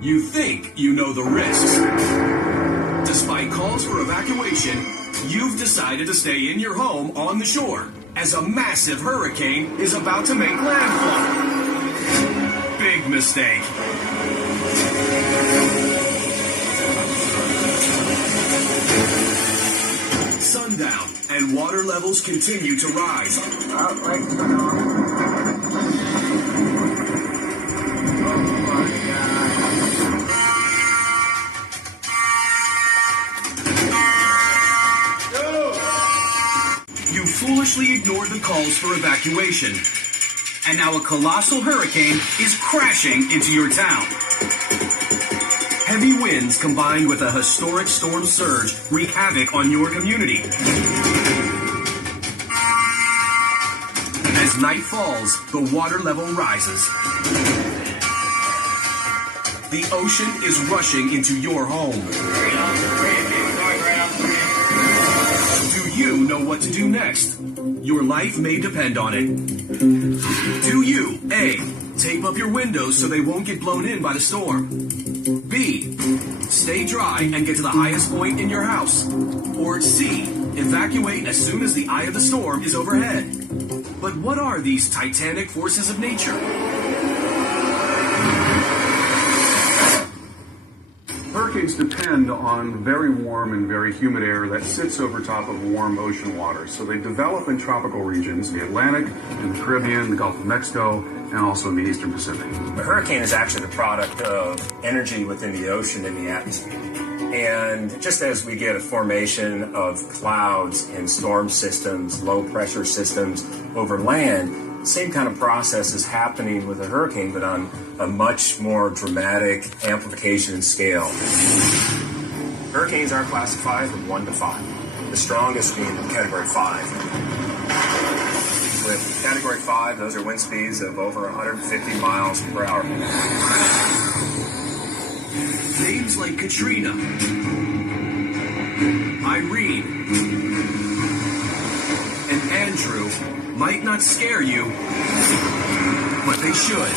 You think you know the risks. Despite calls for evacuation, you've decided to stay in your home on the shore as a massive hurricane is about to make landfall. Big mistake. Sundown, and water levels continue to rise. You foolishly ignored the calls for evacuation, and now a colossal hurricane is crashing into your town. Heavy winds combined with a historic storm surge wreak havoc on your community. As night falls, the water level rises. The ocean is rushing into your home. Do you know what to do next? Your life may depend on it. Do you, A, tape up your windows so they won't get blown in by the storm? B, stay dry and get to the highest point in your house? Or C, evacuate as soon as the eye of the storm is overhead? But what are these titanic forces of nature? Hurricanes depend on very warm and very humid air that sits over top of warm ocean water. So they develop in tropical regions, the Atlantic, in the Caribbean, the Gulf of Mexico, and also in the Eastern Pacific. A hurricane is actually the product of energy within the ocean and the atmosphere. And just as we get a formation of clouds in storm systems, low pressure systems over land, the same kind of process is happening with a hurricane, but on a much more dramatic amplification and scale. Hurricanes are classified from 1 to 5, the strongest being Category 5. With Category 5, those are wind speeds of over 150 miles per hour. Names like Katrina, Irene, and Andrew might not scare you, but they should.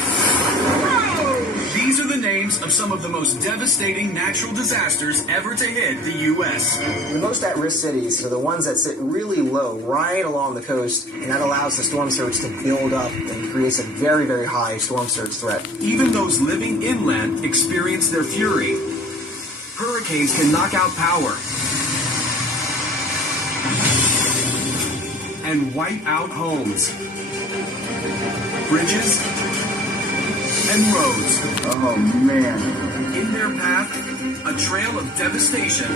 These are the names of some of the most devastating natural disasters ever to hit the U.S. The most at-risk cities are the ones that sit really low, right along the coast, and that allows the storm surge to build up and creates a very, very high storm surge threat. Even those living inland experience their fury. Hurricanes can knock out power and wipe out homes, bridges, and roads. Oh, man. In their path, a trail of devastation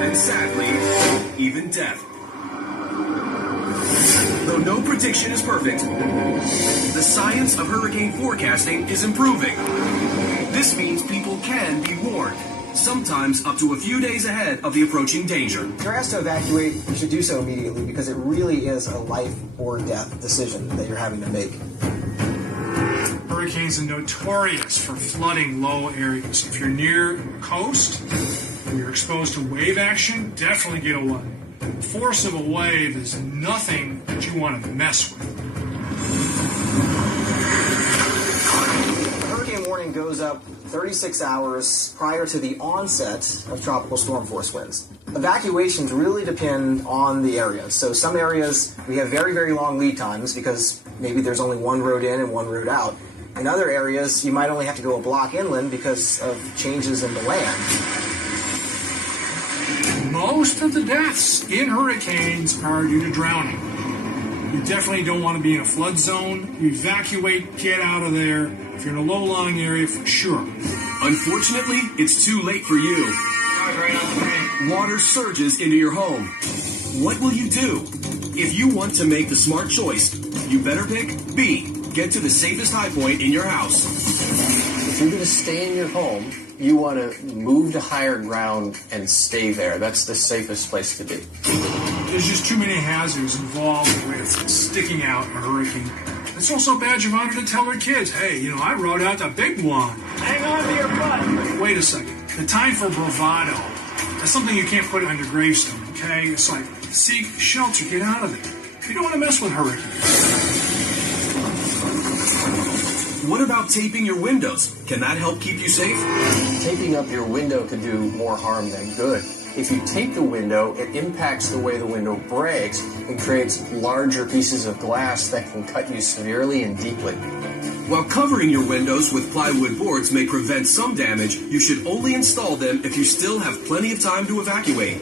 and, sadly, even death. Though no prediction is perfect, the science of hurricane forecasting is improving. This means people can be warned, sometimes up to a few days ahead of the approaching danger. If you're asked to evacuate, you should do so immediately because it really is a life or death decision that you're having to make. Hurricanes are notorious for flooding low areas. If you're near the coast and you're exposed to wave action, definitely get away. The force of a wave is nothing that you want to mess with. The hurricane warning goes up 36 hours prior to the onset of tropical storm force winds. Evacuations really depend on the area. So some areas we have very, very long lead times because maybe there's only one road in and one road out. In other areas, you might only have to go a block inland because of changes in the land. Most of the deaths in hurricanes are due to drowning. You definitely don't want to be in a flood zone. You evacuate, get out of there. If you're in a low-lying area, for sure. Unfortunately, it's too late for you. Water surges into your home. What will you do? If you want to make the smart choice, you better pick B. Get to the safest high point in your house. If you're going to stay in your home, you want to move to higher ground and stay there. That's the safest place to be. There's just too many hazards involved with sticking out a hurricane. It's also a badge of honor to tell their kids, hey, I rode out the big one. Hang on to your butt. Wait a second. The time for bravado, that's something you can't put on your gravestone, okay? It's like, seek shelter, get out of there. You don't want to mess with hurricanes. What about taping your windows? Can that help keep you safe? Taping up your window could do more harm than good. If you tape the window, it impacts the way the window breaks and creates larger pieces of glass that can cut you severely and deeply. While covering your windows with plywood boards may prevent some damage, you should only install them if you still have plenty of time to evacuate.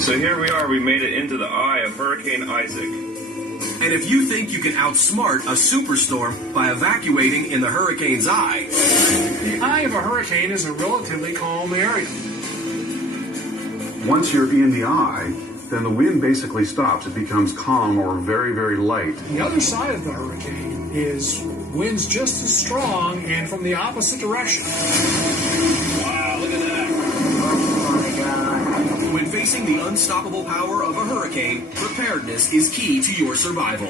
So here we are, we made it into the eye of Hurricane Isaac. And if you think you can outsmart a superstorm by evacuating in the hurricane's eye, The eye of a hurricane is a relatively calm area. Once you're in the eye, then the wind basically stops. It becomes calm or very, very light. The other side of the hurricane is winds just as strong and from the opposite direction. Wow, look at that. when facing the unstoppable power of a hurricane, preparedness is key to your survival.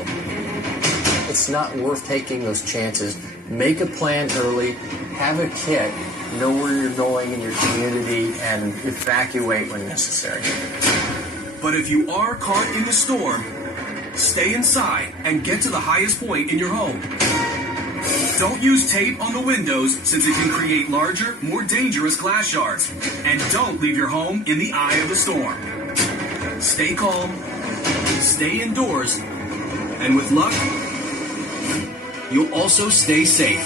It's not worth taking those chances. Make a plan early, have a kit, know where you're going in your community, and evacuate when necessary. But if you are caught in the storm, stay inside and get to the highest point in your home. Don't use tape on the windows since it can create larger, more dangerous glass shards. And don't leave your home in the eye of the storm. Stay calm, stay indoors, and with luck, you'll also stay safe.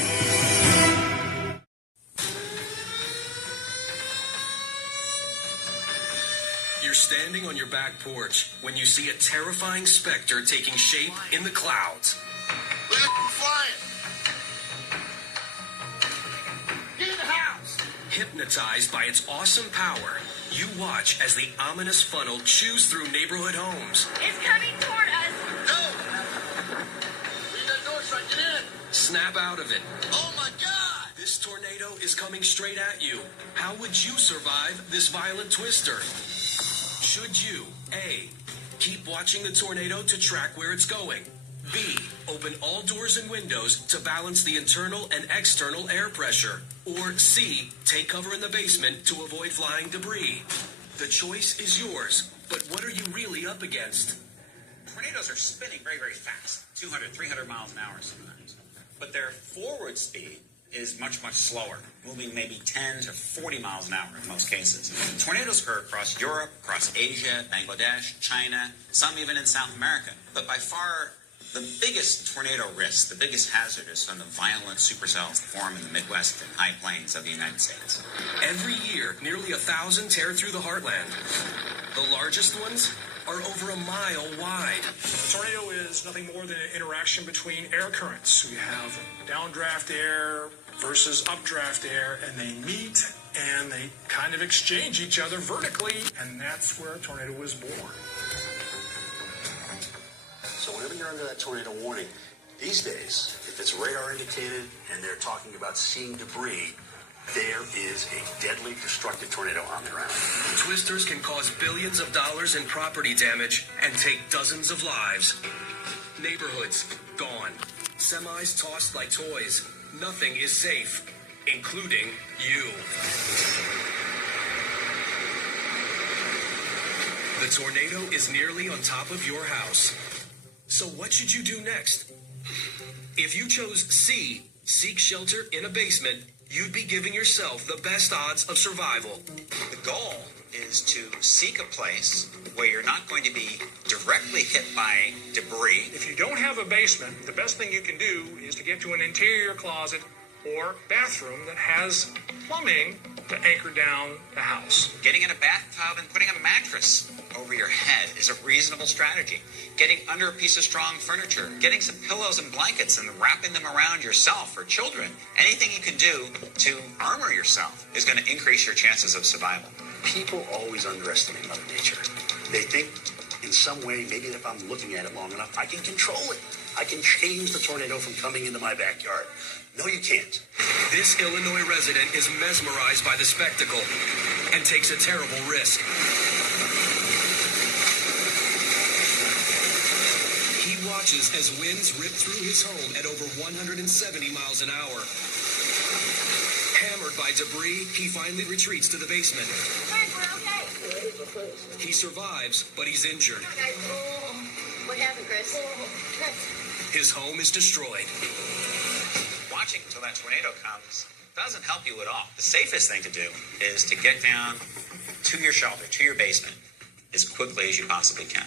You're standing on your back porch when you see a terrifying specter taking shape in the clouds. Look at flying! Get in the house! Hypnotized by its awesome power, you watch as the ominous funnel chews through neighborhood homes. It's coming toward us. Go! Leave that door so I can get in. Snap out of it. Oh my God! This tornado is coming straight at you. How would you survive this violent twister? Should you, A, keep watching the tornado to track where it's going? B, open all doors and windows to balance the internal and external air pressure? Or C, take cover in the basement to avoid flying debris? The choice is yours, but what are you really up against? Tornadoes are spinning very, very fast, 200, 300 miles an hour sometimes. But their forward speed is much, much slower, moving maybe 10 to 40 miles an hour in most cases. Tornadoes occur across Europe, across Asia, Bangladesh, China, some even in South America. But by far, the biggest tornado risk, the biggest hazard is from the violent supercells that form in the Midwest and high plains of the United States. Every year, nearly 1,000 tear through the heartland. The largest ones are over a mile wide. A tornado is nothing more than an interaction between air currents. We have downdraft air versus updraft air, and they meet and they kind of exchange each other vertically, and that's where a tornado was born. So whenever you're under that tornado warning, these days, if it's radar indicated and they're talking about seeing debris, there is a deadly destructive tornado on the ground. Twisters can cause billions of dollars in property damage and take dozens of lives. Neighborhoods gone. Semis tossed like toys. Nothing is safe, including you. The tornado is nearly on top of your house. So what should you do next? If you chose C, seek shelter in a basement, you'd be giving yourself the best odds of survival. The goal is to seek a place where you're not going to be directly hit by debris. If you don't have a basement, the best thing you can do is to get to an interior closet or bathroom that has plumbing to anchor down the house. Getting in a bathtub and putting a mattress over your head is a reasonable strategy. Getting under a piece of strong furniture, getting some pillows and blankets and wrapping them around yourself or children. Anything you can do to armor yourself is going to increase your chances of survival. People always underestimate Mother Nature. They think in some way, maybe if I'm looking at it long enough, I can control it. I can change the tornado from coming into my backyard. No, you can't. This Illinois resident is mesmerized by the spectacle and takes a terrible risk. He watches as winds rip through his home at over 170 miles an hour. Hammered by debris, he finally retreats to the basement. Frank, we're okay. He survives, but he's injured. What happened, Chris? His home is destroyed. Watching until that tornado comes doesn't help you at all. The safest thing to do is to get down to your shelter, to your basement, as quickly as you possibly can.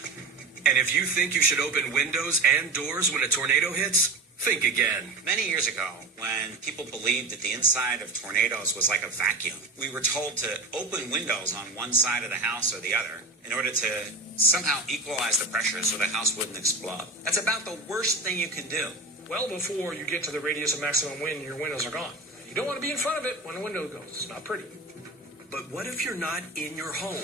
And if you think you should open windows and doors when a tornado hits, think again. Many years ago, when people believed that the inside of tornadoes was like a vacuum, we were told to open windows on one side of the house or the other in order to somehow equalize the pressure so the house wouldn't explode. That's about the worst thing you can do. Well before you get to the radius of maximum wind, your windows are gone. You don't want to be in front of it when the window goes. It's not pretty. But what if you're not in your home?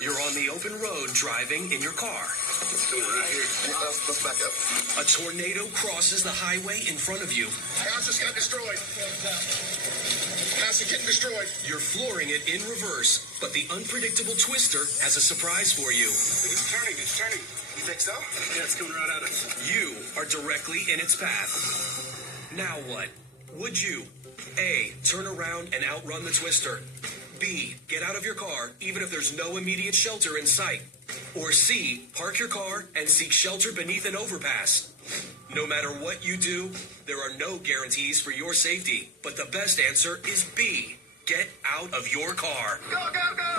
You're on the open road driving in your car. Let's go right here. Let's back up. A tornado crosses the highway in front of you. House just got destroyed. House is getting destroyed. You're flooring it in reverse, but the unpredictable twister has a surprise for you. It's turning. It's turning. You think so? Yeah, it's coming right at us. You are directly in its path. Now what? Would you A, turn around and outrun the twister? B, get out of your car even if there's no immediate shelter in sight? Or C, park your car and seek shelter beneath an overpass? No matter what you do, there are no guarantees for your safety, but the best answer is B, get out of your car. Go, go, go!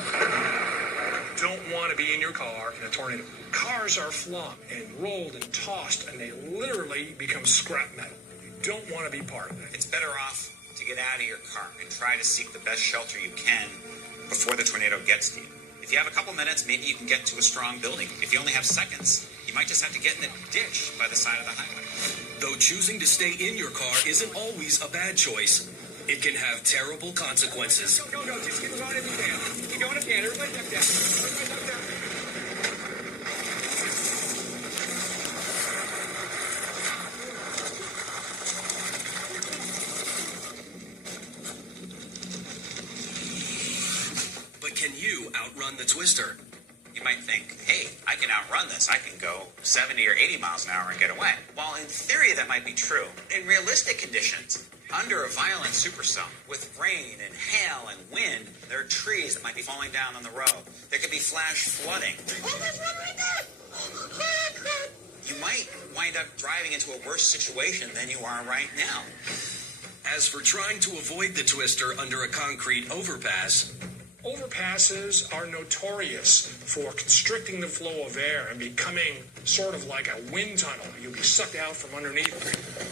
Don't want to be in your car in a tornado. Cars are flung and rolled and tossed, and they literally become scrap metal. You don't want to be part of that. It's better off to get out of your car and try to seek the best shelter you can before the tornado gets to you. If you have a couple minutes, maybe you can get to a strong building. If you only have seconds, you might just have to get in a ditch by the side of the highway. Though choosing to stay in your car isn't always a bad choice, it can have terrible consequences. Go, just keep going if you can. Keep going if you can. Everybody duck down. Everybody duck down. Can you outrun the twister? You might think, hey, I can outrun this. I can go 70 or 80 miles an hour and get away. While in theory that might be true, in realistic conditions, under a violent supercell, with rain and hail and wind, there are trees that might be falling down on the road. There could be flash flooding. You might wind up driving into a worse situation than you are right now. As for trying to avoid the twister under a concrete overpass, overpasses are notorious for constricting the flow of air and becoming sort of like a wind tunnel. You'll be sucked out from underneath.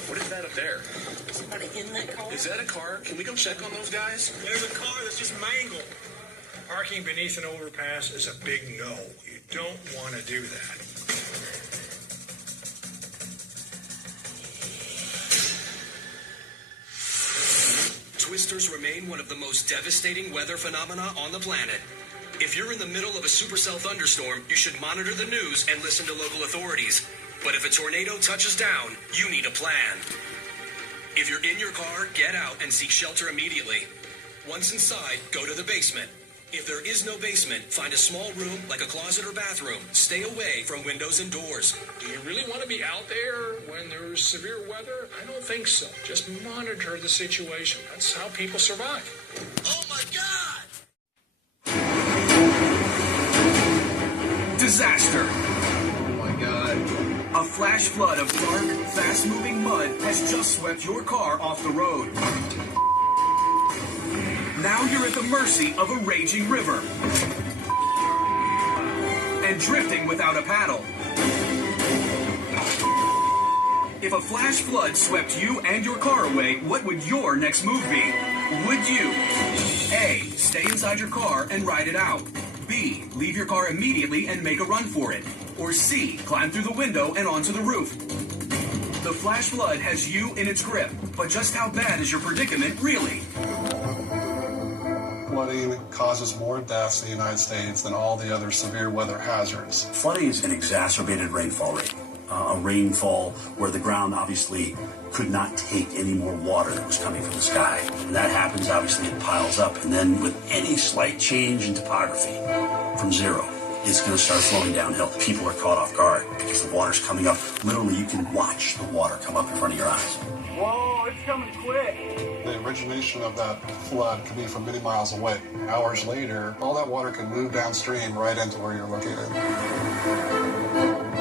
What is that up there? Is somebody in that car? Is that a car? Can we go check on those guys? There's a car that's just mangled. Parking beneath an overpass is a big no. You don't want to do that. Twisters remain one of the most devastating weather phenomena on the planet. If you're in the middle of a supercell thunderstorm, you should monitor the news and listen to local authorities. But if a tornado touches down, you need a plan. If you're in your car, get out and seek shelter immediately. Once inside, go to the basement. If there is no basement, find a small room like a closet or bathroom. Stay away from windows and doors. Do you really want to be out there when there's severe weather? I don't think so. Just monitor the situation. That's how people survive. Oh my God! Disaster. Oh my God. A flash flood of dark, fast-moving mud has just swept your car off the road. Now you're at the mercy of a raging river. And drifting without a paddle. If a flash flood swept you and your car away, what would your next move be? Would you A, stay inside your car and ride it out? B, leave your car immediately and make a run for it? Or C, climb through the window and onto the roof? The flash flood has you in its grip, but just how bad is your predicament really? Flooding causes more deaths in the United States than all the other severe weather hazards. Flooding is an exacerbated rainfall rate. A rainfall where the ground obviously could not take any more water that was coming from the sky. And that happens, obviously, it piles up. And then with any slight change in topography from zero, it's going to start flowing downhill. People are caught off guard because the water's coming up. Literally, you can watch the water come up in front of your eyes. Whoa, it's coming quick. The origination of that flood could be from many miles away. Hours later, all that water can move downstream right into where you're located.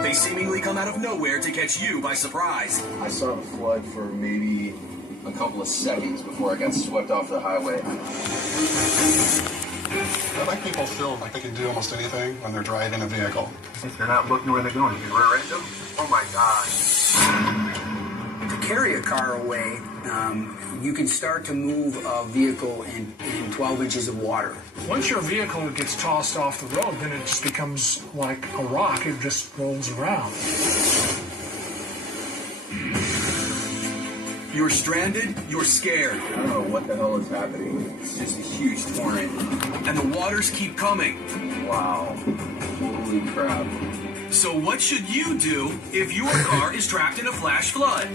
They seemingly come out of nowhere to catch you by surprise. I saw the flood for maybe a couple of seconds before I got swept off the highway. I think people feel like they can do almost anything when they're driving a vehicle. If they're not looking where they're going, you rear-end them? Oh my God. To carry a car away, you can start to move a vehicle in 12 inches of water. Once your vehicle gets tossed off the road, then it just becomes like a rock. It just rolls around. You're stranded, you're scared. I don't know what the hell is happening. It's just a huge torrent. And the waters keep coming. Wow. Holy crap. So what should you do if your car is trapped in a flash flood?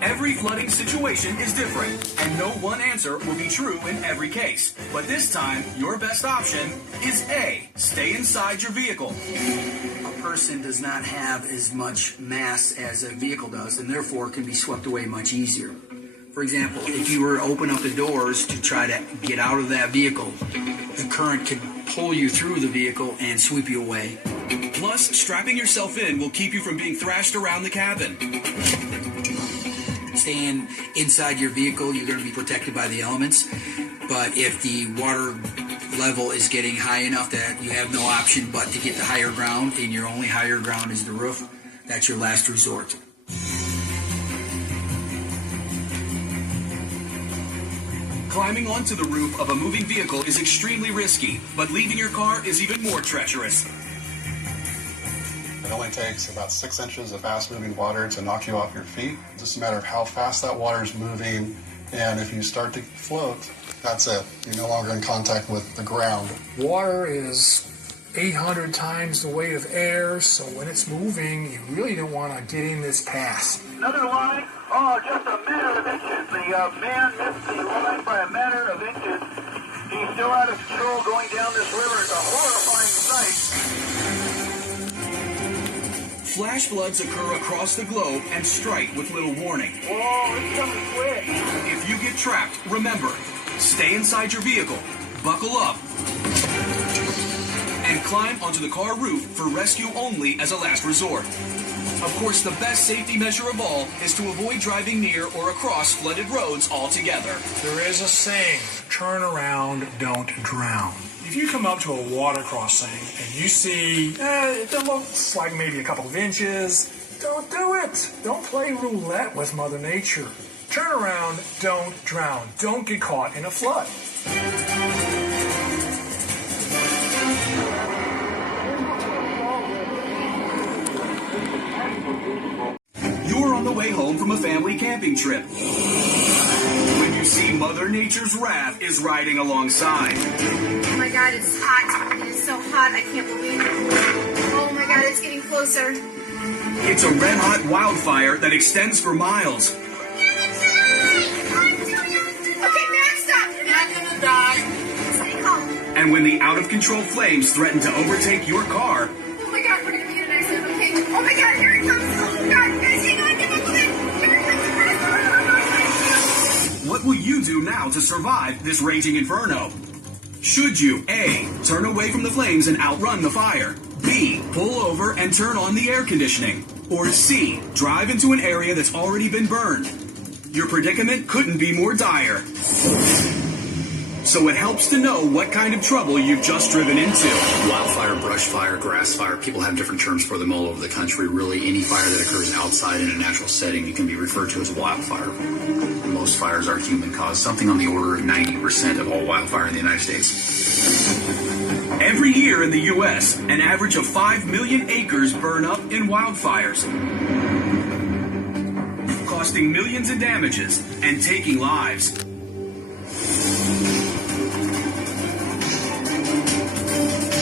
Every flooding situation is different, and no one answer will be true in every case. But this time, your best option is A, stay inside your vehicle. A person does not have as much mass as a vehicle does, and therefore can be swept away much easier. For example, if you were to open up the doors to try to get out of that vehicle, the current could pull you through the vehicle and sweep you away. Plus, strapping yourself in will keep you from being thrashed around the cabin. Staying inside your vehicle, you're going to be protected by the elements. But if the water level is getting high enough that you have no option but to get to higher ground, and your only higher ground is the roof, that's your last resort. Climbing onto the roof of a moving vehicle is extremely risky, but leaving your car is even more treacherous. It only takes about 6 inches of fast-moving water to knock you off your feet. It's just a matter of how fast that water is moving, and if you start to float, that's it. You're no longer in contact with the ground. Water is 800 times the weight of air, so when it's moving, you really don't want to get in this pass. Another line? Oh, just a matter of inches. The man missed the line by a matter of inches. He's still out of control going down this river. It's a horrifying sight. Flash floods occur across the globe and strike with little warning. Whoa, it's coming quick. If you get trapped, remember, stay inside your vehicle, buckle up, and climb onto the car roof for rescue only as a last resort. Of course, the best safety measure of all is to avoid driving near or across flooded roads altogether. There is a saying, turn around, don't drown. If you come up to a water crossing and you see it looks like maybe a couple of inches, don't do it. Don't play roulette with Mother Nature. Turn around, don't drown. Don't get caught in a flood. You're on the way home from a family camping trip. When you see Mother Nature's wrath is riding alongside. Oh my God, it's hot. It is so hot, I can't believe it. Oh my God, it's getting closer. It's a red-hot wildfire that extends for miles. Okay, man, stop. You're not gonna die. Stay calm. And when the out-of-control flames threaten to overtake your car... Oh my God, we're gonna be in an accident, okay? Oh my God, here it comes. Oh God, guys, hang on, get buckled in. Here it comes. What will you do now to survive this raging inferno? Should you, A, turn away from the flames and outrun the fire? B, pull over and turn on the air conditioning? Or C, drive into an area that's already been burned? Your predicament couldn't be more dire. So it helps to know what kind of trouble you've just driven into. Wildfire, brush fire, grass fire, people have different terms for them all over the country. Really, any fire that occurs outside in a natural setting, you can be referred to as a wildfire. Most fires are human caused, something on the order of 90% of all wildfire in the United States. Every year in the U.S., an average of 5 million acres burn up in wildfires, costing millions in damages and taking lives.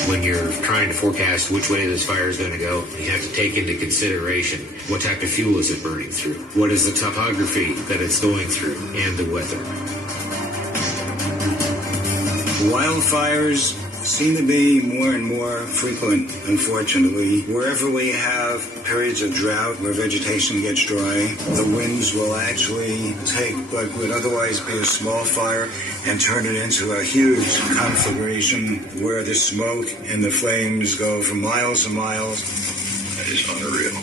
When you're trying to forecast which way this fire is going to go, you have to take into consideration what type of fuel is it burning through, what is the topography that it's going through, and the weather. Wildfires seem to be more and more frequent, unfortunately. Wherever we have periods of drought where vegetation gets dry, the winds will actually take what would otherwise be a small fire and turn it into a huge conflagration where the smoke and the flames go for miles and miles. That is unreal.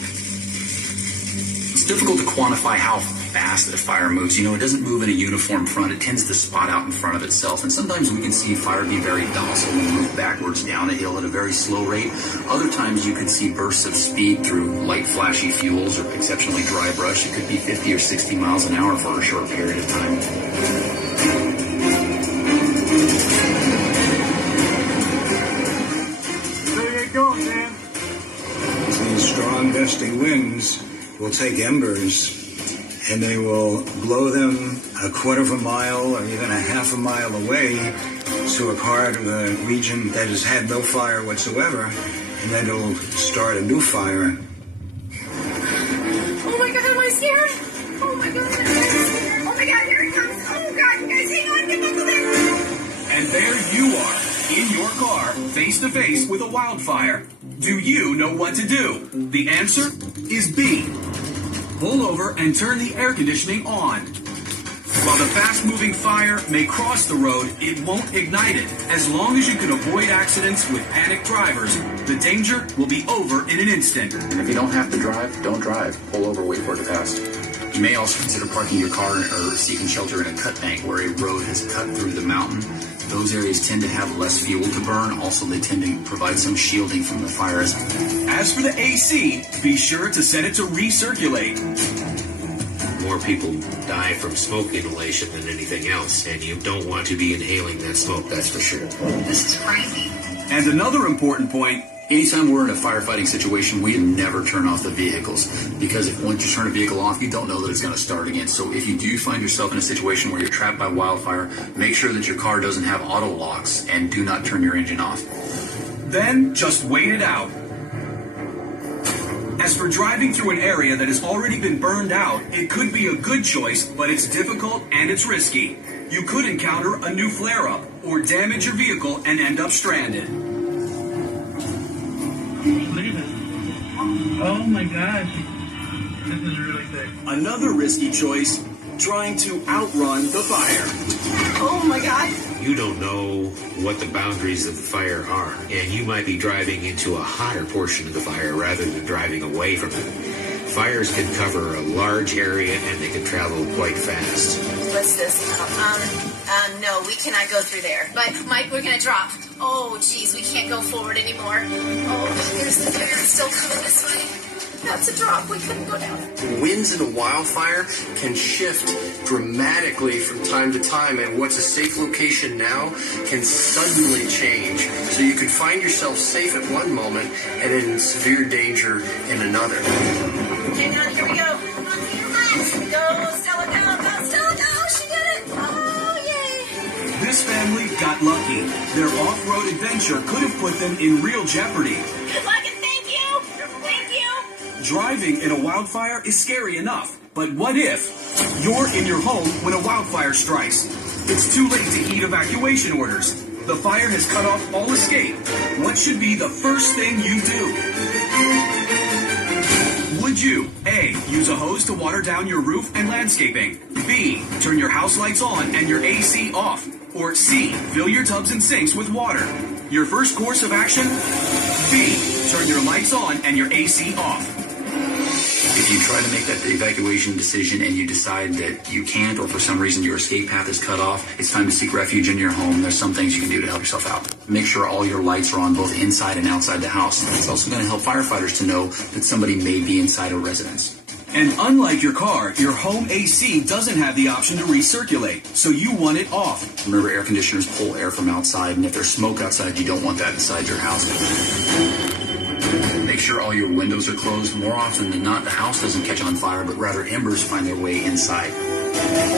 It's difficult to quantify how fast a fire moves. You know, it doesn't move in a uniform front. It tends to spot out in front of itself. And sometimes we can see fire be very docile and move backwards down a hill at a very slow rate. Other times you can see bursts of speed through light, flashy fuels or exceptionally dry brush. It could be 50 or 60 miles an hour for a short period of time. There you go, Dan. These strong gusty winds will take embers and they will blow them a quarter of a mile or even a half a mile away to a part of the region that has had no fire whatsoever, and then it'll start a new fire. Oh my God, am I scared? Oh my God, I'm scared. Oh my God, here it comes. Oh God, you guys hang on, get buckled in. And there you are, in your car, face to face with a wildfire. Do you know what to do? The answer is B. Pull over and turn the air conditioning on. While the fast-moving fire may cross the road, it won't ignite it. As long as you can avoid accidents with panicked drivers, the danger will be over in an instant. And if you don't have to drive, don't drive. Pull over, wait for it to pass. You may also consider parking your car or seeking shelter in a cut bank where a road has cut through the mountain. Those areas tend to have less fuel to burn. Also, they tend to provide some shielding from the fires. As for the AC, be sure to set it to recirculate. More people die from smoke inhalation than anything else, and you don't want to be inhaling that smoke, that's for sure. This is crazy. And another important point, anytime we're in a firefighting situation, we never turn off the vehicles, because if once you turn a vehicle off, you don't know that it's going to start again. So if you do find yourself in a situation where you're trapped by wildfire, make sure that your car doesn't have auto locks and do not turn your engine off. Then just wait it out. As for driving through an area that has already been burned out, it could be a good choice, but it's difficult and it's risky. You could encounter a new flare-up or damage your vehicle and end up stranded. Oh my gosh. This is really thick. Another risky choice, trying to outrun the fire. Oh my God. You don't know what the boundaries of the fire are, and you might be driving into a hotter portion of the fire rather than driving away from it. Fires can cover a large area and they can travel quite fast. What's this? No, we cannot go through there. But Mike, we're gonna drop. Oh, geez, we can't go forward anymore. Oh, here's the fire. It's still coming this way. That's a drop. We couldn't go down. Winds in a wildfire can shift dramatically from time to time, and what's a safe location now can suddenly change. So you could find yourself safe at one moment and in severe danger in another. Hang on, here we go. Go, Stella, go, go, Stella, go. She did it. Oh, yay. This family got lucky. Their off-road adventure could have put them in real jeopardy. Logan, thank you. Thank you. Driving in a wildfire is scary enough, but what if you're in your home when a wildfire strikes? It's too late to heed evacuation orders. The fire has cut off all escape. What should be the first thing you do? Would you, A, use a hose to water down your roof and landscaping? B, turn your house lights on and your AC off? Or C, fill your tubs and sinks with water? Your first course of action? B, turn your lights on and your AC off. If you try to make that evacuation decision and you decide that you can't, or for some reason your escape path is cut off, it's time to seek refuge in your home. There's some things you can do to help yourself out. Make sure all your lights are on both inside and outside the house. It's also going to help firefighters to know that somebody may be inside a residence. And unlike your car, your home AC doesn't have the option to recirculate, so you want it off. Remember, air conditioners pull air from outside, and if there's smoke outside, you don't want that inside your house. Make sure all your windows are closed. More often than not, the house doesn't catch on fire, but rather embers find their way inside.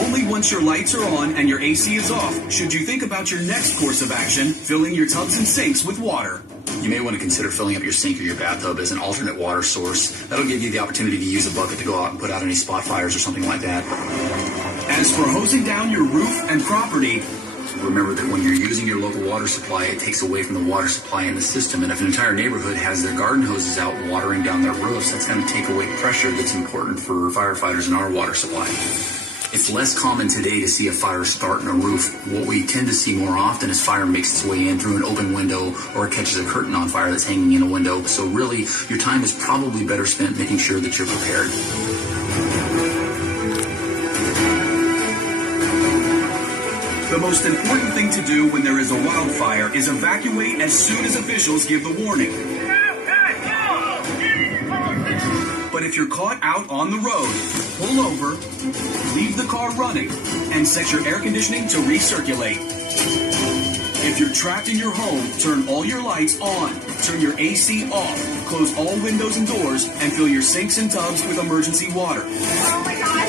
Only once your lights are on and your AC is off should you think about your next course of action, filling your tubs and sinks with water. You may want to consider filling up your sink or your bathtub as an alternate water source. That'll give you the opportunity to use a bucket to go out and put out any spot fires or something like that. As for hosing down your roof and property, Remember that when you're using your local water supply, it takes away from the water supply in the system. And if an entire neighborhood has their garden hoses out watering down their roofs, that's going to take away pressure that's important for firefighters in our water supply. It's less common today to see a fire start in a roof. What we tend to see more often is fire makes its way in through an open window or it catches a curtain on fire that's hanging in a window. So really, your time is probably better spent making sure that you're prepared. The most important thing to do when there is a wildfire is evacuate as soon as officials give the warning. But if you're caught out on the road, pull over, leave the car running, and set your air conditioning to recirculate. If you're trapped in your home, turn all your lights on, turn your AC off, close all windows and doors, and fill your sinks and tubs with emergency water. Oh my God.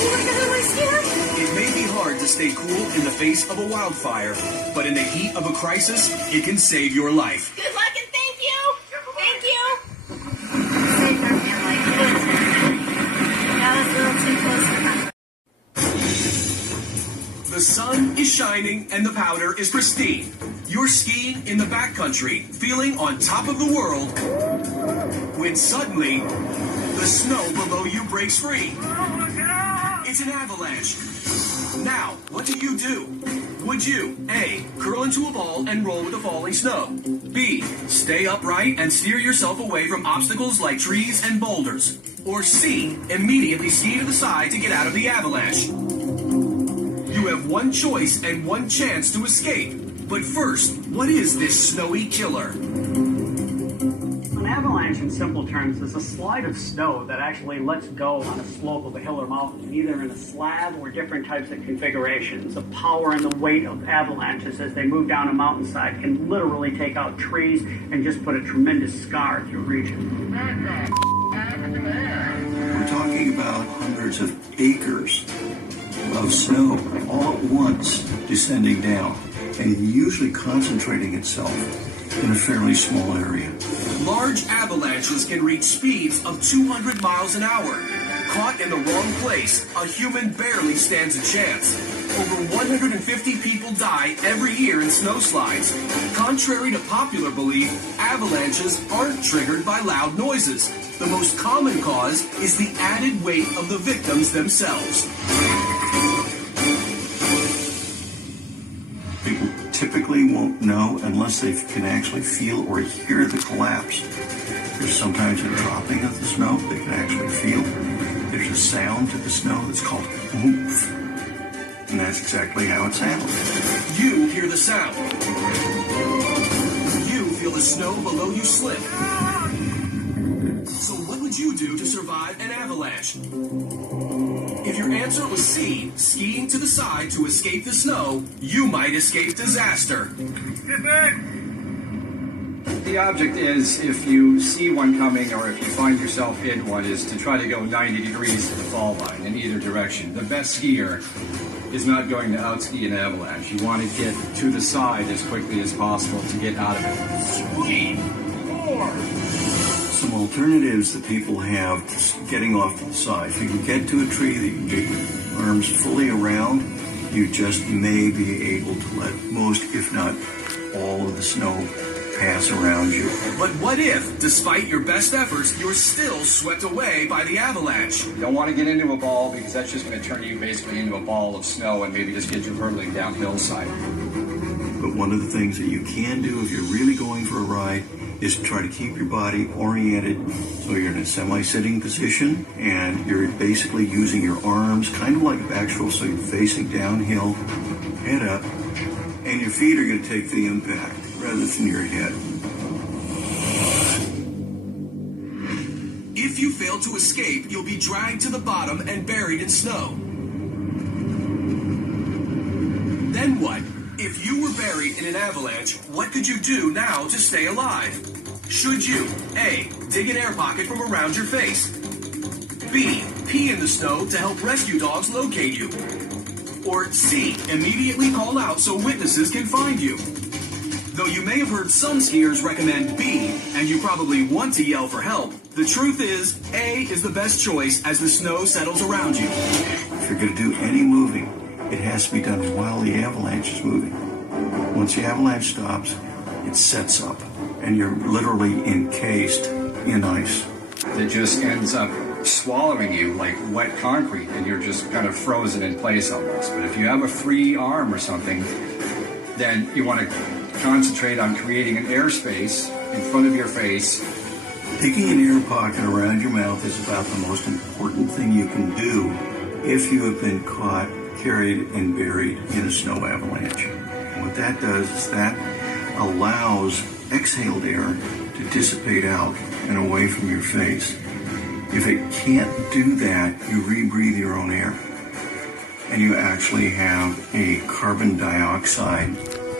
Oh my God, am I scared? It may be hard to stay cool in the face of a wildfire, but in the heat of a crisis, it can save your life. Good luck and thank you. Thank you. Saved our family. That was a little too close to home. The sun is shining and the powder is pristine. You're skiing in the backcountry, feeling on top of the world, when suddenly, the snow below you breaks free. It's an avalanche. Now, what do? Would you, A, curl into a ball and roll with the falling snow? B, stay upright and steer yourself away from obstacles like trees and boulders? Or C, immediately ski to the side to get out of the avalanche? You have one choice and one chance to escape. But first, what is this snowy killer? An avalanche, in simple terms, is a slide of snow that actually lets go on a slope of a hill or mountain, either in a slab or different types of configurations. The power and the weight of avalanches as they move down a mountainside can literally take out trees and just put a tremendous scar through a region. We're talking about hundreds of acres of snow all at once descending down, and usually concentrating itself in a fairly small area. Large avalanches can reach speeds of 200 miles an hour. Caught in the wrong place, a human barely stands a chance. Over 150 people die every year in snowslides. Contrary to popular belief, avalanches aren't triggered by loud noises. The most common cause is the added weight of the victims themselves. People typically won't know unless they can actually feel or hear the collapse. There's sometimes a dropping of the snow they can actually feel. There's a sound to the snow that's called oomph. And that's exactly how it sounds. You hear the sound. You feel the snow below you slip. So what would you do to survive an avalanche? If your answer was C, skiing to the side to escape the snow, you might escape disaster. The object is, if you see one coming or if you find yourself in one, is to try to go 90 degrees to the fall line in either direction. The best skier is not going to outski an avalanche. You want to get to the side as quickly as possible to get out of it. Sweet! Some alternatives that people have to getting off to the side. If you can get to a tree that you can get your arms fully around, you just may be able to let most, if not all, of the snow pass around you. But what if, despite your best efforts, you're still swept away by the avalanche? You don't want to get into a ball because that's just going to turn you basically into a ball of snow and maybe just get you hurtling down hillside. But one of the things that you can do if you're really going for a ride is to try to keep your body oriented so you're in a semi-sitting position and you're basically using your arms kind of like a back stroke, so you're facing downhill, head up, and your feet are going to take the impact rather than your head. If you fail to escape, you'll be dragged to the bottom and buried in snow. Then what? If you were buried in an avalanche, what could you do now to stay alive? Should you, A, dig an air pocket from around your face? B, pee in the snow to help rescue dogs locate you? Or C, immediately call out so witnesses can find you? Though you may have heard some skiers recommend B, and you probably want to yell for help, the truth is, A is the best choice as the snow settles around you. If you're going to do any moving, it has to be done while the avalanche is moving. Once the avalanche stops, it sets up, and you're literally encased in ice. It just ends up swallowing you like wet concrete, and you're just kind of frozen in place almost. But if you have a free arm or something, then you want to concentrate on creating an airspace in front of your face. Picking an air pocket around your mouth is about the most important thing you can do if you have been caught, carried, and buried in a snow avalanche. And what that does is that allows exhaled air to dissipate out and away from your face. If it can't do that, you rebreathe your own air. And you actually have a carbon dioxide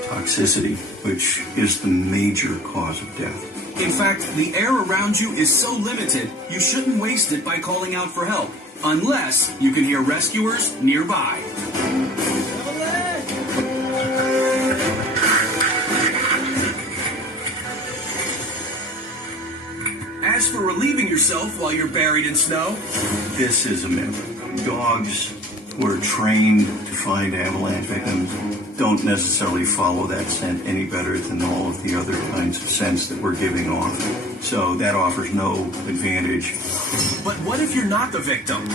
toxicity, which is the major cause of death. In fact, the air around you is so limited, you shouldn't waste it by calling out for help, unless you can hear rescuers nearby. As for relieving yourself while you're buried in snow, this is a myth. Dogs who are trained to find avalanche victims don't necessarily follow that scent any better than all of the other kinds of scents that we're giving off. So that offers no advantage. But what if you're not the victim?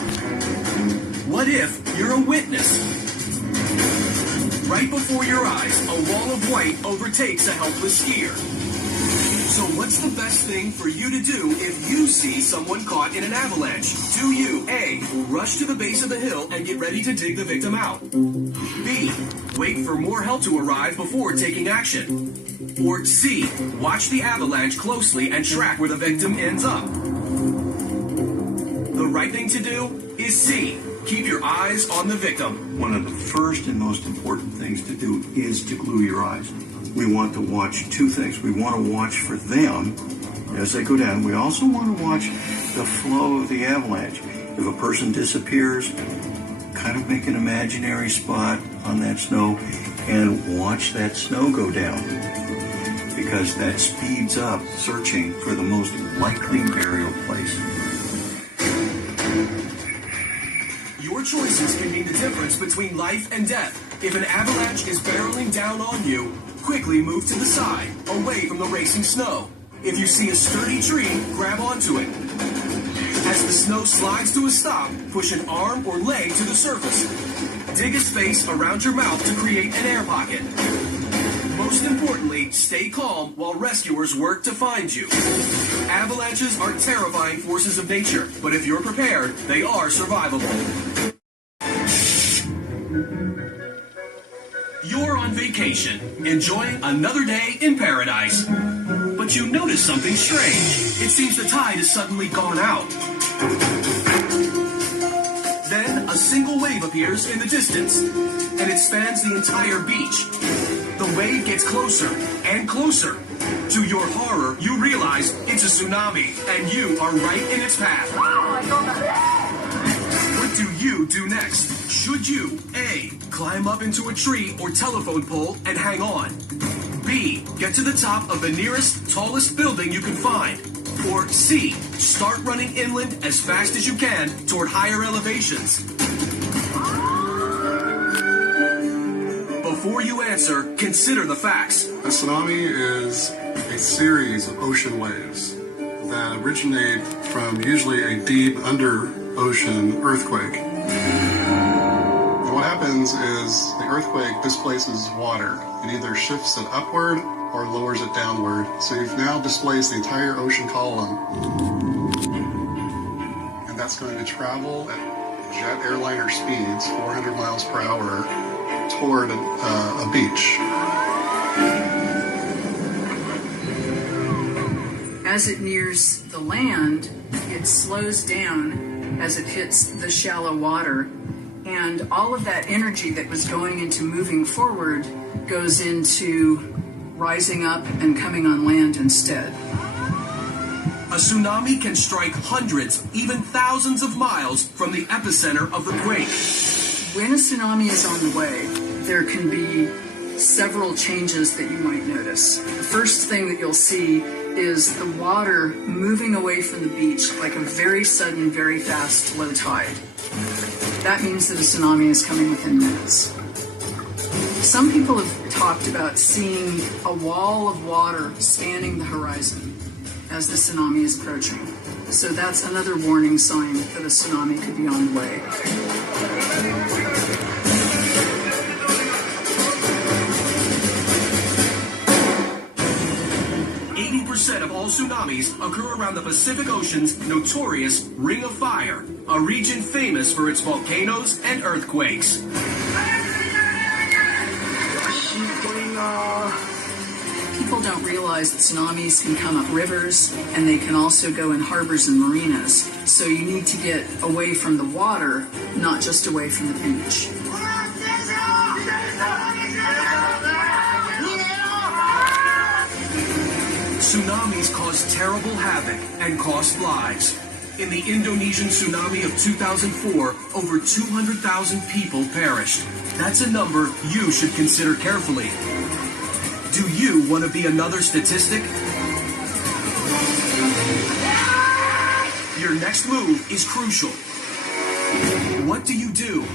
What if you're a witness? Right before your eyes, a wall of white overtakes a helpless skier. So what's the best thing for you to do if you see someone caught in an avalanche? Do you, A, rush to the base of the hill and get ready to dig the victim out? B, wait for more help to arrive before taking action? Or C, watch the avalanche closely and track where the victim ends up? The right thing to do is C, keep your eyes on the victim. One of the first and most important things to do is to glue your eyes. We want to watch two things. We want to watch for them as they go down. We also want to watch the flow of the avalanche. If a person disappears, kind of make an imaginary spot on that snow and watch that snow go down, because that speeds up searching for the most likely burial place. Your choices can mean the difference between life and death. If an avalanche is barreling down on you, quickly move to the side, away from the racing snow. If you see a sturdy tree, grab onto it. As the snow slides to a stop, push an arm or leg to the surface. Dig a space around your mouth to create an air pocket. Most importantly, stay calm while rescuers work to find you. Avalanches are terrifying forces of nature, but if you're prepared, they are survivable. You're on vacation, enjoying another day in paradise. But you notice something strange. It seems the tide has suddenly gone out. Then a single wave appears in the distance, and it spans the entire beach. The wave gets closer and closer. To your horror, you realize it's a tsunami, and you are right in its path. What do you do next? Should you, A, climb up into a tree or telephone pole and hang on? B, get to the top of the nearest, tallest building you can find? Or C, start running inland as fast as you can toward higher elevations? Before you answer, consider the facts. A tsunami is a series of ocean waves that originate from usually a deep under-ocean earthquake. And what happens is the earthquake displaces water. It either shifts it upward or lowers it downward. So you've now displaced the entire ocean column. And that's going to travel at jet airliner speeds, 400 miles per hour, toward a beach. As it nears the land, it slows down as it hits the shallow water, and all of that energy that was going into moving forward goes into rising up and coming on land instead. A tsunami can strike hundreds, even thousands of miles from the epicenter of the quake. When a tsunami is on the way, there can be several changes that you might notice. The first thing that you'll see is the water moving away from the beach like a very sudden, very fast low tide. that means that a tsunami is coming within minutes. Some people have talked about seeing a wall of water spanning the horizon as the tsunami is approaching. So that's another warning sign that a tsunami could be on the way. 80% of all tsunamis occur around the Pacific Ocean's notorious Ring of Fire, a region famous for its volcanoes and earthquakes. People don't realize that tsunamis can come up rivers, and they can also go in harbors and marinas. So you need to get away from the water, not just away from the beach. Tsunamis cause terrible havoc and cost lives. In the Indonesian tsunami of 2004, over 200,000 people perished. That's a number you should consider carefully. Do you want to be another statistic? Your next move is crucial. What do you do?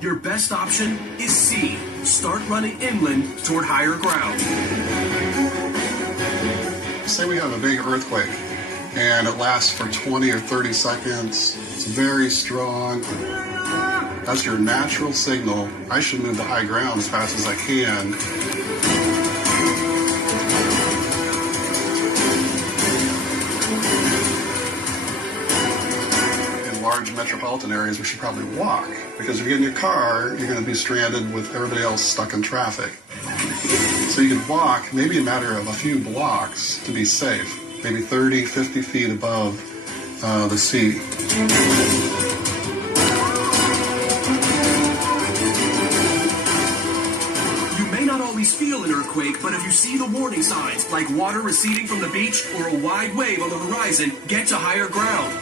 Your best option is C. Start running inland toward higher ground. Say we have a big earthquake and it lasts for 20 or 30 seconds. It's very strong. That's your natural signal. I should move to high ground as fast as I can. In large metropolitan areas, we should probably walk, because if you get in your car, you're going to be stranded with everybody else stuck in traffic. So you can walk maybe a matter of a few blocks to be safe, maybe 30, 50 feet above the sea. You may not always feel an earthquake, but if you see the warning signs, like water receding from the beach or a wide wave on the horizon, get to higher ground.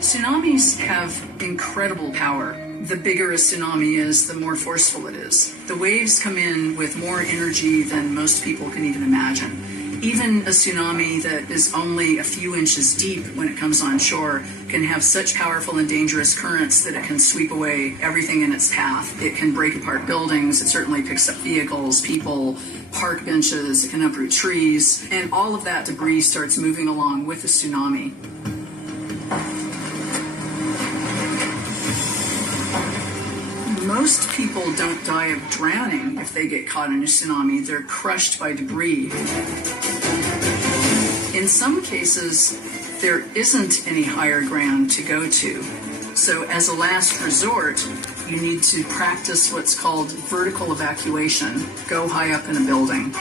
Tsunamis have incredible power. The bigger a tsunami is, the more forceful it is. The waves come in with more energy than most people can even imagine. Even a tsunami that is only a few inches deep when it comes on shore can have such powerful and dangerous currents that it can sweep away everything in its path. It can break apart buildings, it certainly picks up vehicles, people, park benches, it can uproot trees, and all of that debris starts moving along with the tsunami. Most people don't die of drowning if they get caught in a tsunami. They're crushed by debris. In some cases, there isn't any higher ground to go to. So as a last resort, you need to practice what's called vertical evacuation. Go high up in a building.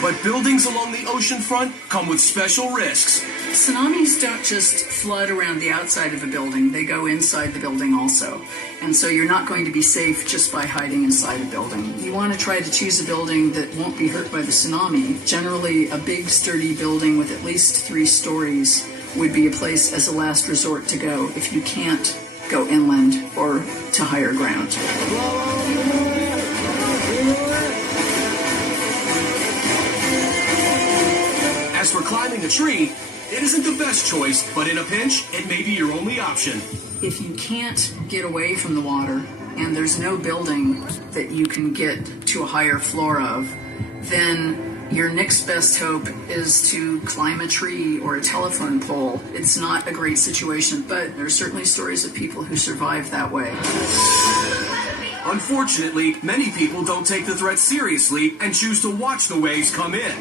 But buildings along the ocean front come with special risks. Tsunamis don't just flood around the outside of a building, they go inside the building also. And so you're not going to be safe just by hiding inside a building. You want to try to choose a building that won't be hurt by the tsunami. Generally, a big, sturdy building with at least 3 stories would be a place as a last resort to go if you can't go inland or to higher ground. As for climbing a tree, it isn't the best choice, but in a pinch, it may be your only option. If you can't get away from the water and there's no building that you can get to a higher floor of, then your next best hope is to climb a tree or a telephone pole. It's not a great situation, but there are certainly stories of people who survive that way. Unfortunately, many people don't take the threat seriously and choose to watch the waves come in.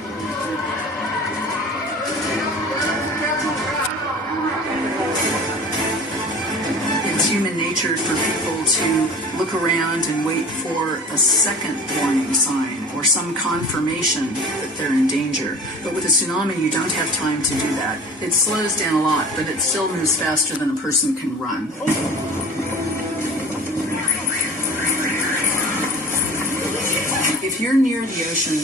Human nature for people to look around and wait for a second warning sign or some confirmation that they're in danger. But with a tsunami, you don't have time to do that. It slows down a lot, but it still moves faster than a person can run. If you're near the ocean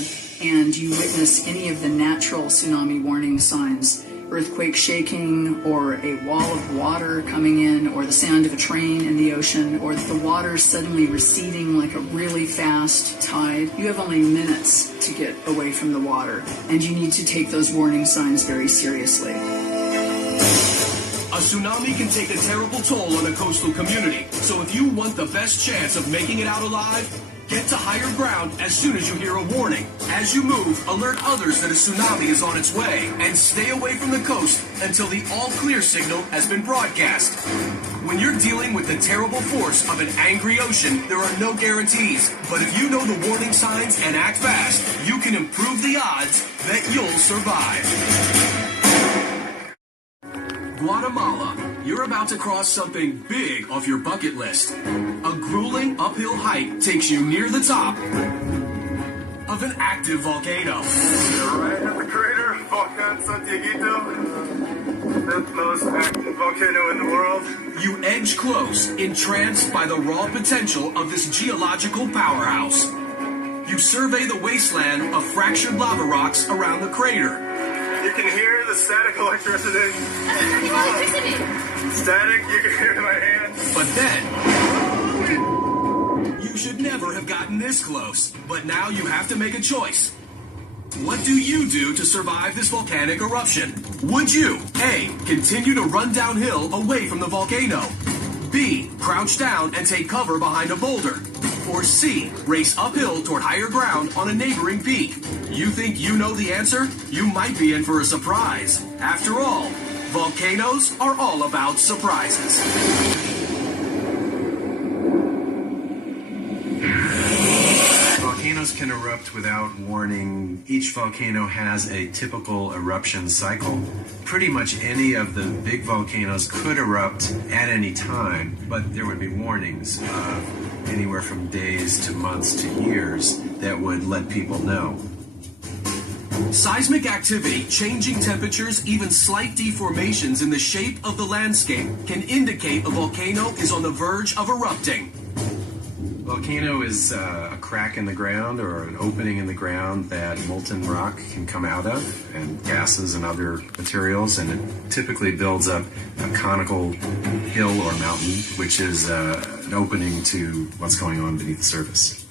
and you witness any of the natural tsunami warning signs, earthquake shaking or a wall of water coming in or the sound of a train in the ocean or the water suddenly receding like a really fast tide, you have only minutes to get away from the water, and you need to take those warning signs very seriously. A tsunami can take a terrible toll on a coastal community, so if you want the best chance of making it out alive, get to higher ground as soon as you hear a warning. As you move, alert others that a tsunami is on its way, and stay away from the coast until the all-clear signal has been broadcast. When you're dealing with the terrible force of an angry ocean, there are no guarantees, but if you know the warning signs and act fast, you can improve the odds that you'll survive. Guatemala, you're about to cross something big off your bucket list. A grueling uphill hike takes you near the top of an active volcano. You're right at the crater, Volcán Santiaguito, the most active volcano in the world. You edge close, entranced by the raw potential of this geological powerhouse. You survey the wasteland of fractured lava rocks around the crater. You can hear the static electricity. Static, you can hear it in my hands. But then, you should never have gotten this close. But now you have to make a choice. What do you do to survive this volcanic eruption? Would you, A, continue to run downhill away from the volcano? B, crouch down and take cover behind a boulder? Or C, race uphill toward higher ground on a neighboring peak? You think you know the answer? You might be in for a surprise. After all, volcanoes are all about surprises. Volcanoes can erupt without warning. Each volcano has a typical eruption cycle. Pretty much any of the big volcanoes could erupt at any time, but there would be warnings of anywhere from days to months to years that would let people know. Seismic activity, changing temperatures, even slight deformations in the shape of the landscape can indicate a volcano is on the verge of erupting. Volcano is a crack in the ground or an opening in the ground that molten rock can come out of, and gases and other materials, and it typically builds up a conical hill or mountain, which is an opening to what's going on beneath the surface.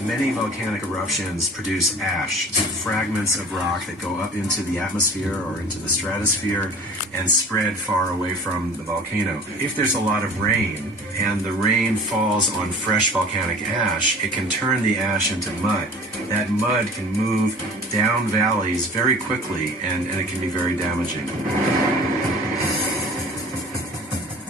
Many volcanic eruptions produce ash, so fragments of rock that go up into the atmosphere or into the stratosphere and spread far away from the volcano. If there's a lot of rain and the rain falls on fresh volcanic ash, it can turn the ash into mud. That mud can move down valleys very quickly, and it can be very damaging.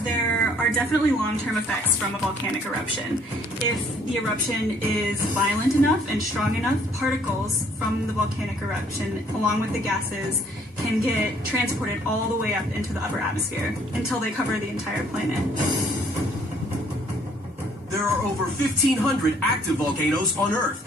There are definitely long-term effects from a volcanic eruption. If the eruption is violent enough and strong enough, particles from the volcanic eruption, along with the gases, can get transported all the way up into the upper atmosphere until they cover the entire planet. There are over 1,500 active volcanoes on Earth,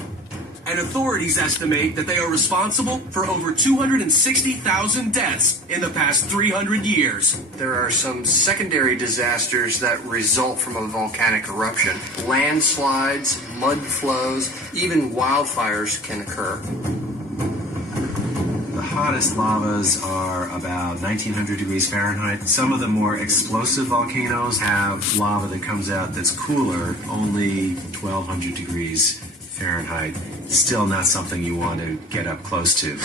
and authorities estimate that they are responsible for over 260,000 deaths in the past 300 years. There are some secondary disasters that result from a volcanic eruption. Landslides, mud flows, even wildfires can occur. The hottest lavas are about 1900 degrees Fahrenheit. Some of the more explosive volcanoes have lava that comes out that's cooler, only 1200 degrees Fahrenheit. Still not something you want to get up close to.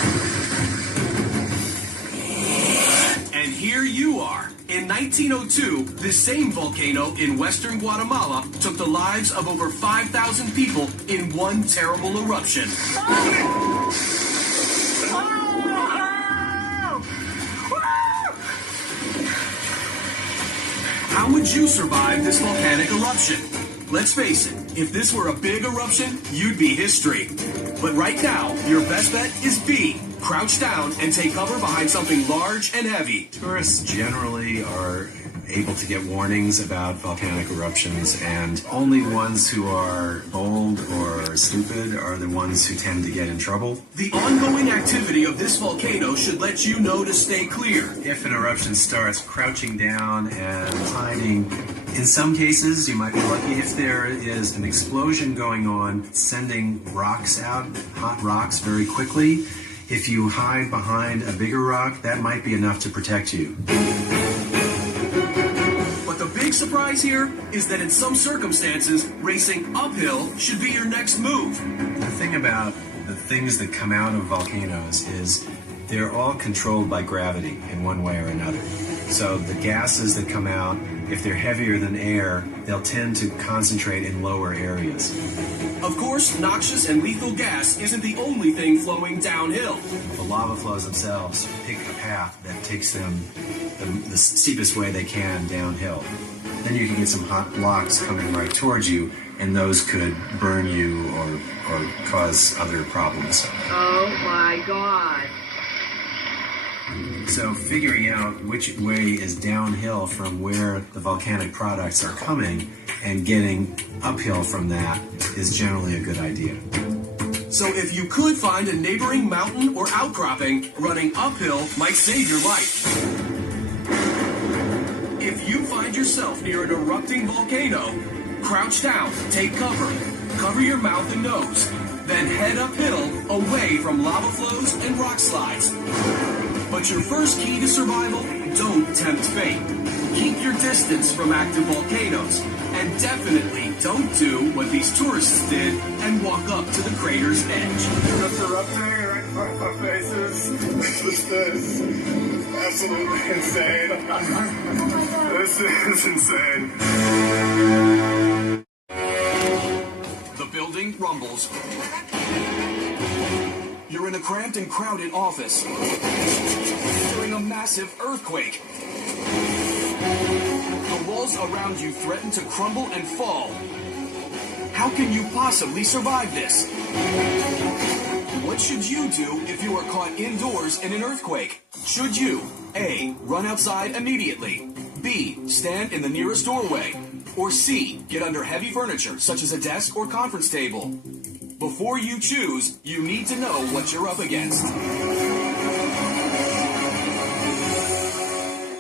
And here you are. In 1902, this same volcano in western Guatemala took the lives of over 5,000 people in one terrible eruption. How would you survive this volcanic eruption? Let's face it, if this were a big eruption, you'd be history. But right now, your best bet is B. Crouch down and take cover behind something large and heavy. Tourists generally are able to get warnings about volcanic eruptions, and only ones who are bold or stupid are the ones who tend to get in trouble. The ongoing activity of this volcano should let you know to stay clear. If an eruption starts, crouching down and hiding. In some cases, you might be lucky if there is an explosion going on, sending rocks out, hot rocks, very quickly. If you hide behind a bigger rock, that might be enough to protect you. But the big surprise here is that in some circumstances, racing uphill should be your next move. The thing about the things that come out of volcanoes is they're all controlled by gravity in one way or another. So the gases that come out, if they're heavier than air, they'll tend to concentrate in lower areas. Of course, noxious and lethal gas isn't the only thing flowing downhill. The lava flows themselves pick a path that takes them the steepest way they can downhill. Then you can get some hot blocks coming right towards you, and those could burn you or cause other problems. Oh my God. So figuring out which way is downhill from where the volcanic products are coming and getting uphill from that is generally a good idea. So if you could find a neighboring mountain or outcropping, running uphill might save your life. If you find yourself near an erupting volcano, crouch down, take cover, cover your mouth and nose, then head uphill away from lava flows and rock slides. But your first key to survival, don't tempt fate. Keep your distance from active volcanoes, and definitely don't do what these tourists did and walk up to the crater's edge. It's erupting right in front of our faces. This is absolutely insane. This is insane. The building rumbles. You're in a cramped and crowded office during a massive earthquake. The walls around you threaten to crumble and fall. How can you possibly survive this? What should you do if you are caught indoors in an earthquake? Should you A. Run outside immediately, B. Stand in the nearest doorway, or C. Get under heavy furniture such as a desk or conference table? Before you choose, you need to know what you're up against.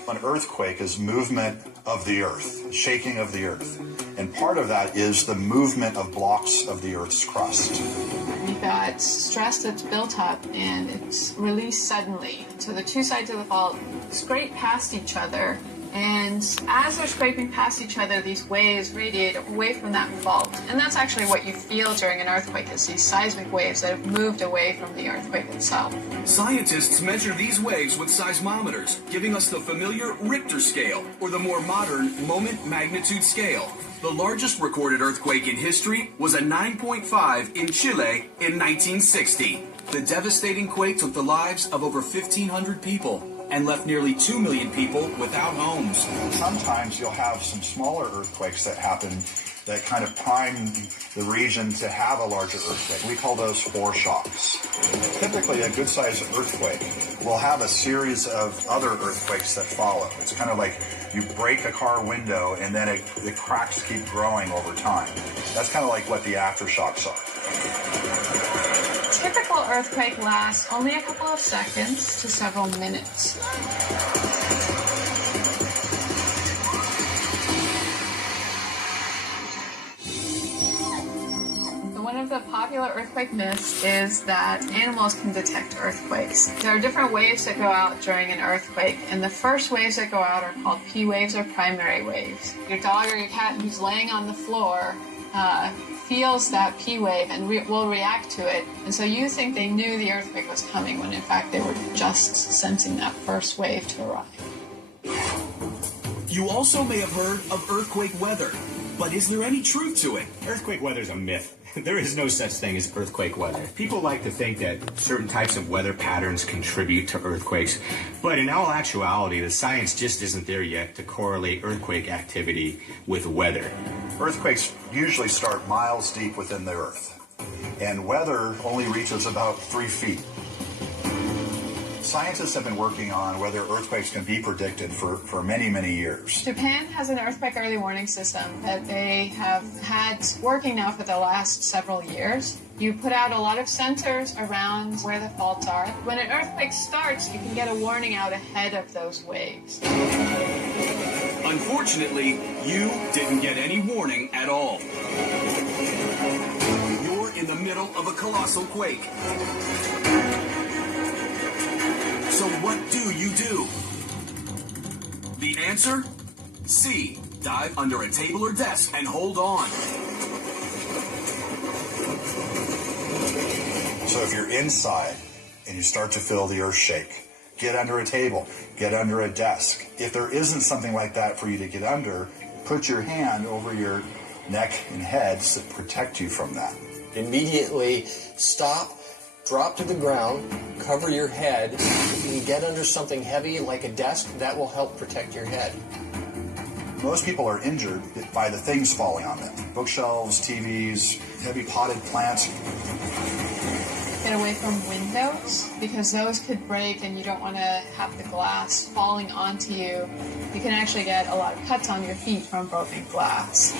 An earthquake is movement of the earth, shaking of the earth. And part of that is the movement of blocks of the earth's crust. You've got stress that's built up and it's released suddenly. So the two sides of the fault scrape past each other. And as they're scraping past each other, these waves radiate away from that fault. And that's actually what you feel during an earthquake, is these seismic waves that have moved away from the earthquake itself. Scientists measure these waves with seismometers, giving us the familiar Richter scale, or the more modern moment magnitude scale. The largest recorded earthquake in history was a 9.5 in Chile in 1960. The devastating quake took the lives of over 1,500 people and left nearly 2 million people without homes. Sometimes you'll have some smaller earthquakes that happen that kind of prime the region to have a larger earthquake. We call those foreshocks. Typically, a good-sized earthquake will have a series of other earthquakes that follow. It's kind of like you break a car window and then the cracks keep growing over time. That's kind of like what the aftershocks are. Typical earthquake lasts only a couple of seconds to several minutes. One of the popular earthquake myths is that animals can detect earthquakes. There are different waves that go out during an earthquake, and the first waves that go out are called P waves or primary waves. Your dog or your cat who's laying on the floor feels that P wave and will react to it, and so you think they knew the earthquake was coming when in fact they were just sensing that first wave to arrive. You also may have heard of earthquake weather, but is there any truth to it? Earthquake weather is a myth. There is no such thing as earthquake weather. People like to think that certain types of weather patterns contribute to earthquakes, but in all actuality, the science just isn't there yet to correlate earthquake activity with weather. Earthquakes usually start miles deep within the earth, and weather only reaches about 3 feet. Scientists have been working on whether earthquakes can be predicted for many, many years. Japan has an earthquake early warning system that they have had working now for the last several years. You put out a lot of sensors around where the faults are. When an earthquake starts, you can get a warning out ahead of those waves. Unfortunately, you didn't get any warning at all. You're in the middle of a colossal quake. So what do you do? The answer? C. Dive under a table or desk and hold on. So if you're inside and you start to feel the earth shake, get under a table, get under a desk. If there isn't something like that for you to get under, put your hand over your neck and head to protect you from that. Immediately stop, drop to the ground, cover your head. If you can get under something heavy like a desk, that will help protect your head. Most people are injured by the things falling on them. Bookshelves, TVs, heavy potted plants. Get away from windows because those could break and you don't want to have the glass falling onto you. You can actually get a lot of cuts on your feet from broken glass.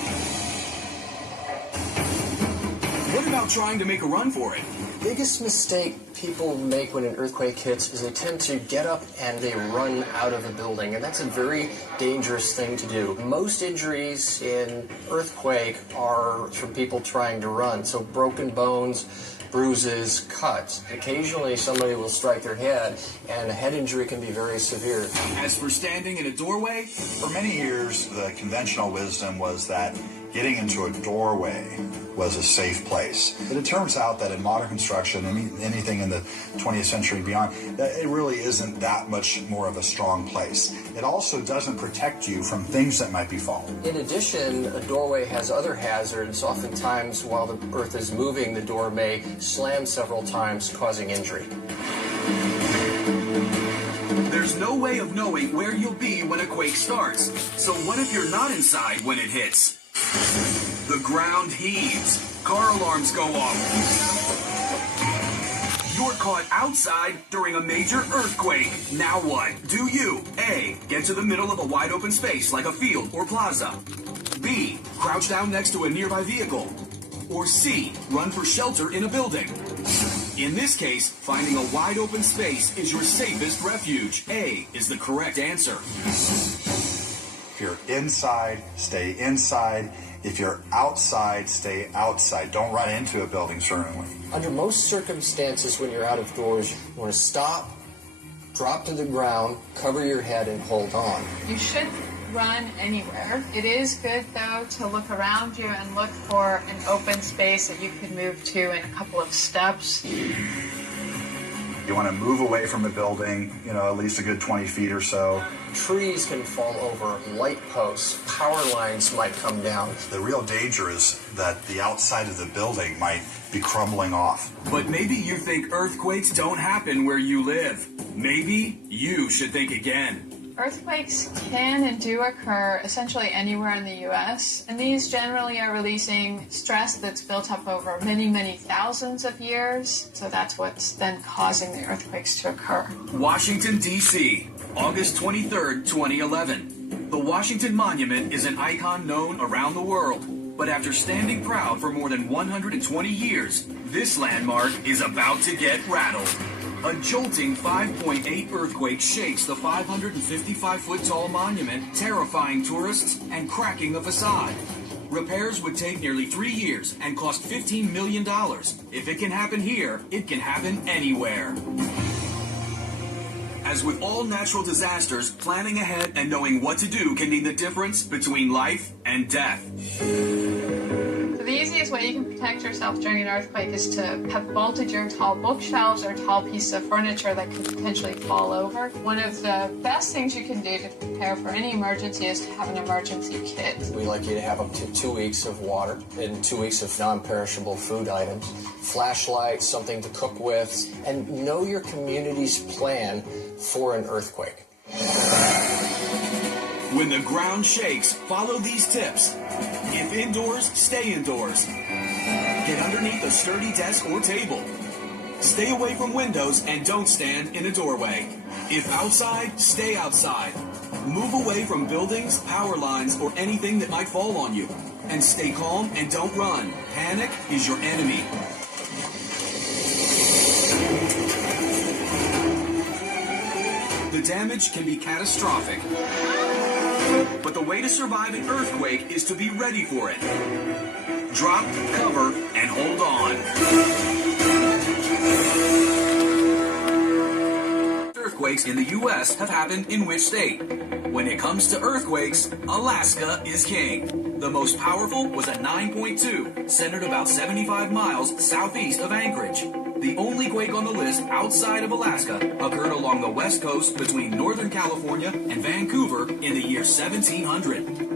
What about trying to make a run for it? Biggest mistake people make when an earthquake hits is they tend to get up and they run out of a building, and that's a very dangerous thing to do. Most injuries in earthquake are from people trying to run, so broken bones, bruises, cuts. Occasionally somebody will strike their head, and a head injury can be very severe. As for standing in a doorway, for many years the conventional wisdom was that getting into a doorway was a safe place. But it turns out that in modern construction, anything in the 20th century and beyond, that it really isn't that much more of a strong place. It also doesn't protect you from things that might be falling. In addition, a doorway has other hazards. Oftentimes, while the earth is moving, the door may slam several times, causing injury. There's no way of knowing where you'll be when a quake starts. So what if you're not inside when it hits? The ground heaves. Car alarms go off. You're caught outside during a major earthquake. Now what? Do you A. Get to the middle of a wide open space like a field or plaza? B. Crouch down next to a nearby vehicle? Or C. Run for shelter in a building? In this case, finding a wide open space is your safest refuge. A is the correct answer. If you're inside, stay inside. If you're outside, stay outside. Don't run into a building, certainly. Under most circumstances, when you're out of doors, you want to stop, drop to the ground, cover your head, and hold on. You shouldn't run anywhere. It is good, though, to look around you and look for an open space that you could move to in a couple of steps. You want to move away from the building, at least a good 20 feet or so. Trees can fall over, light posts, power lines might come down. The real danger is that the outside of the building might be crumbling off. But maybe you think earthquakes don't happen where you live. Maybe you should think again. Earthquakes can and do occur essentially anywhere in the U.S., and these generally are releasing stress that's built up over many, many thousands of years, so that's what's then causing the earthquakes to occur. Washington, D.C., August 23rd, 2011. The Washington Monument is an icon known around the world, but after standing proud for more than 120 years, this landmark is about to get rattled. A jolting 5.8 earthquake shakes the 555-foot-tall monument, terrifying tourists and cracking the facade. Repairs would take nearly 3 years and cost $15 million. If it can happen here, it can happen anywhere. As with all natural disasters, planning ahead and knowing what to do can mean the difference between life and death. So the easiest way you can protect yourself during an earthquake is to have bolted your tall bookshelves or tall pieces of furniture that could potentially fall over. One of the best things you can do to prepare for any emergency is to have an emergency kit. We like you to have up to 2 weeks of water and 2 weeks of non-perishable food items, flashlights, something to cook with, and know your community's plan for an earthquake. When the ground shakes, follow these tips. If indoors, stay indoors. Get underneath a sturdy desk or table. Stay away from windows and don't stand in a doorway. If outside, stay outside. Move away from buildings, power lines, or anything that might fall on you. And stay calm and don't run. Panic is your enemy. The damage can be catastrophic. But the way to survive an earthquake is to be ready for it. Drop, cover, and hold on. Earthquake earthquakes in the U.S. have happened in which state? When it comes to earthquakes, Alaska is king. The most powerful was a 9.2, centered about 75 miles southeast of Anchorage. The only quake on the list outside of Alaska occurred along the west coast between Northern California and Vancouver in the year 1700.